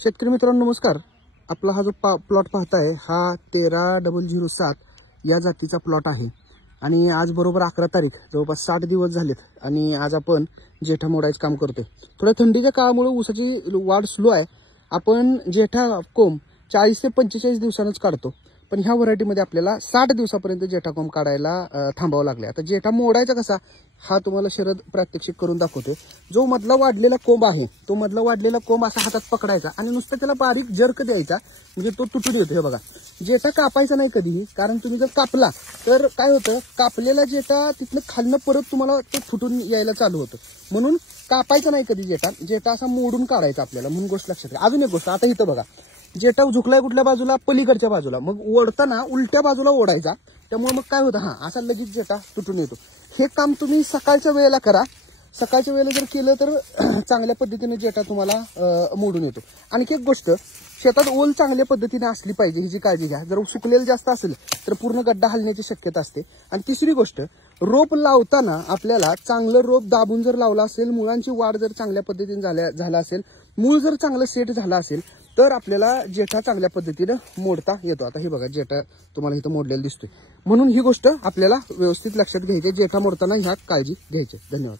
शेतकरी मित्रांनो नमस्कार। आपला हा जो प्लॉट पाहताय हा 13,007 या जातीचा प्लॉट आहे आणि आज बरोबर 11 तारीख, जवळपास 60 दिवस झालेत आणि आज आपण जेठा मोडायचं काम करतोय। थोड्या थंडीच्या काळामुळे ऊसाची वाढ स्लो आहे। आपण जेठा कोंब 40 ते 45 दिवसांनीच काढतो, पण ह्या व्हरायटीमध्ये आपल्याला 60 दिवसापर्यंत जेठा कोंब काढायला थांबावं लागले। आता जेठा मोडायचा कसा हा तुम्हाला शरद प्रात्यक्षिक करून दाखवतोय। जो मधला वाढलेला कोंब आहे तो मधला वाढलेला कोंब असा हातात पकडायचा आणि नुसतं त्याला बारीक जर्क द्यायचा, म्हणजे तो तुटून येतो। हे बघा, जेठा कापायचा नाही कधीही, कारण तुम्ही जर कापला तर काय होतं, कापलेला जेठा तिथनं खालनं परत तुम्हाला ते फुटून यायला चालू होतं। म्हणून कापायचा नाही कधी जेठा, जेठा असा मोडून काढायचा आपल्याला, म्हणून गोष्ट लक्षात घ्या। अजून एक गोष्ट, आता इथं बघा जेठा झुकलाय कुठल्या बाजूला, पलीकडच्या बाजूला, मग ओढताना उलट्या बाजूला ओढायचा, त्यामुळे मग काय होतं असा लगेच जेठा तुटून येतो। हे काम तुम्ही सकाळच्या वेळेला करा। सकाळच्या वेळेला जर केलं तर चांगल्या पद्धतीने जेठा तुम्हाला मोडून येतो। आणखी एक गोष्ट, शेतात ओल चांगल्या पद्धतीने असली पाहिजे, ह्याची काळजी घ्या। जर सुकलेलं जास्त असेल तर पूर्ण गड्डा हलण्याची शक्यता असते। आणि तिसरी गोष्ट, रोप लावताना आपल्याला चांगलं रोप दाबून जर लावला असेल, मुळांची वाढ जर चांगल्या पद्धतीने झाला असेल, मूळ जर चांगलं सेट झालं असेल तर आपल्याला जेठा चांगल्या पद्धतीने मोडता येतो। आता हे बघा जेठा तुम्हाला इथं मोडलेला दिसतोय, म्हणून ही गोष्ट आपल्याला व्यवस्थित लक्षात घ्यायची। जेठा मोडताना ह्या काळजी घ्यायची। धन्यवाद।